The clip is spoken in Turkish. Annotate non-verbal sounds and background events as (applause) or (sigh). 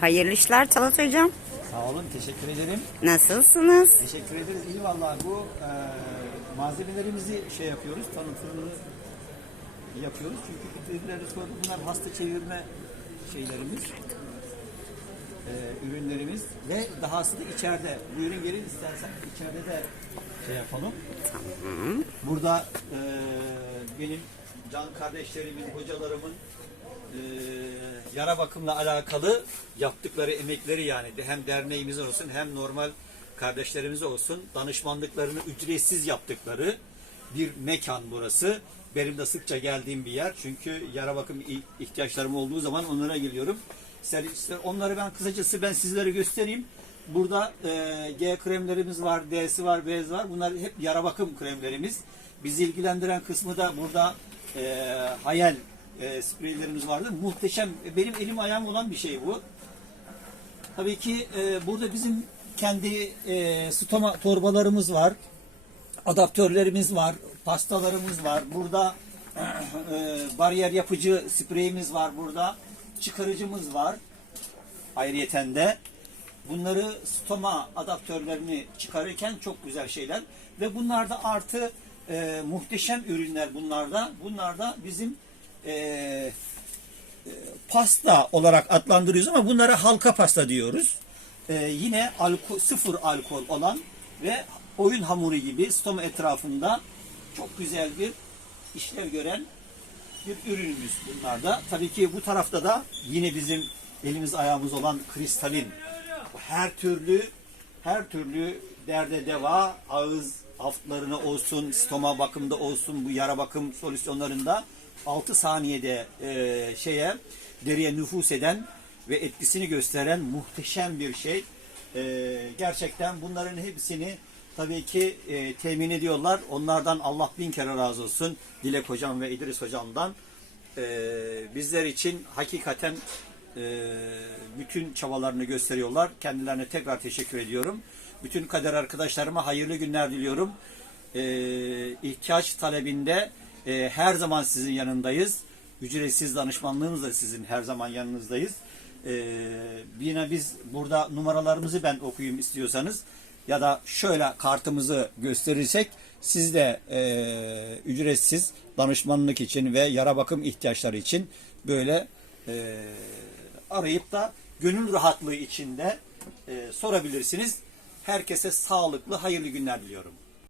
Hayırlı işler Talat Hocam. Sağ olun, teşekkür ederim. Nasılsınız? Teşekkür ederiz. İyi vallahi bu e, malzemelerimizi şey yapıyoruz, tanıtımını yapıyoruz. Çünkü ürünleri sonra bunlar hasta çevirme şeylerimiz, e, ürünlerimiz ve dahası da içeride. Buyurun gelin istersen içeride de şey yapalım. Burada e, benim can kardeşlerimin, hocalarımın e, yara bakımla alakalı yaptıkları emekleri yani hem derneğimiz olsun hem normal kardeşlerimiz olsun danışmanlıklarını ücretsiz yaptıkları bir mekan burası. Benim de sıkça geldiğim bir yer. Çünkü yara bakım ihtiyaçlarım olduğu zaman onlara geliyorum. Onları ben kısacası ben sizlere göstereyim. Burada e, G kremlerimiz var, D'si var, B'si var. Bunlar hep yara bakım kremlerimiz. Bizi ilgilendiren kısmı da burada e, hayal e, spreylerimiz vardı. Muhteşem. Benim elim ayağım olan bir şey bu. Tabii ki e, burada bizim kendi e, stoma torbalarımız var. Adaptörlerimiz var. Pastalarımız var. Burada (clears throat) e, bariyer yapıcı spreyimiz var burada. Çıkarıcımız var. Ayrıyeten de bunları stoma adaptörlerini çıkarırken çok güzel şeyler ve bunlarda artı e, muhteşem ürünler bunlarda. Bunlarda bizim e, pasta olarak adlandırıyoruz ama bunlara halka pasta diyoruz. Ee, yine alkol, sıfır alkol olan ve oyun hamuru gibi stoma etrafında çok güzel bir işlev gören bir ürünümüz bunlarda. Tabii ki bu tarafta da yine bizim elimiz ayağımız olan kristalin. Her türlü her türlü derde deva ağız altlarına olsun, stoma bakımda olsun, bu yara bakım solüsyonlarında 6 saniyede e, şeye deriye nüfus eden ve etkisini gösteren muhteşem bir şey. E, gerçekten bunların hepsini tabii ki e, temin ediyorlar. Onlardan Allah bin kere razı olsun. Dilek Hocam ve İdris Hocam'dan. E, bizler için hakikaten e, bütün çabalarını gösteriyorlar. Kendilerine tekrar teşekkür ediyorum. Bütün kader arkadaşlarıma hayırlı günler diliyorum. E, ihtiyaç talebinde e, her zaman sizin yanındayız. Ücretsiz danışmanlığımızla sizin her zaman yanınızdayız. E, yine biz burada numaralarımızı ben okuyayım istiyorsanız ya da şöyle kartımızı gösterirsek siz de e, ücretsiz danışmanlık için ve yara bakım ihtiyaçları için böyle e, arayıp da gönül rahatlığı içinde e, sorabilirsiniz. Herkese sağlıklı, hayırlı günler diliyorum.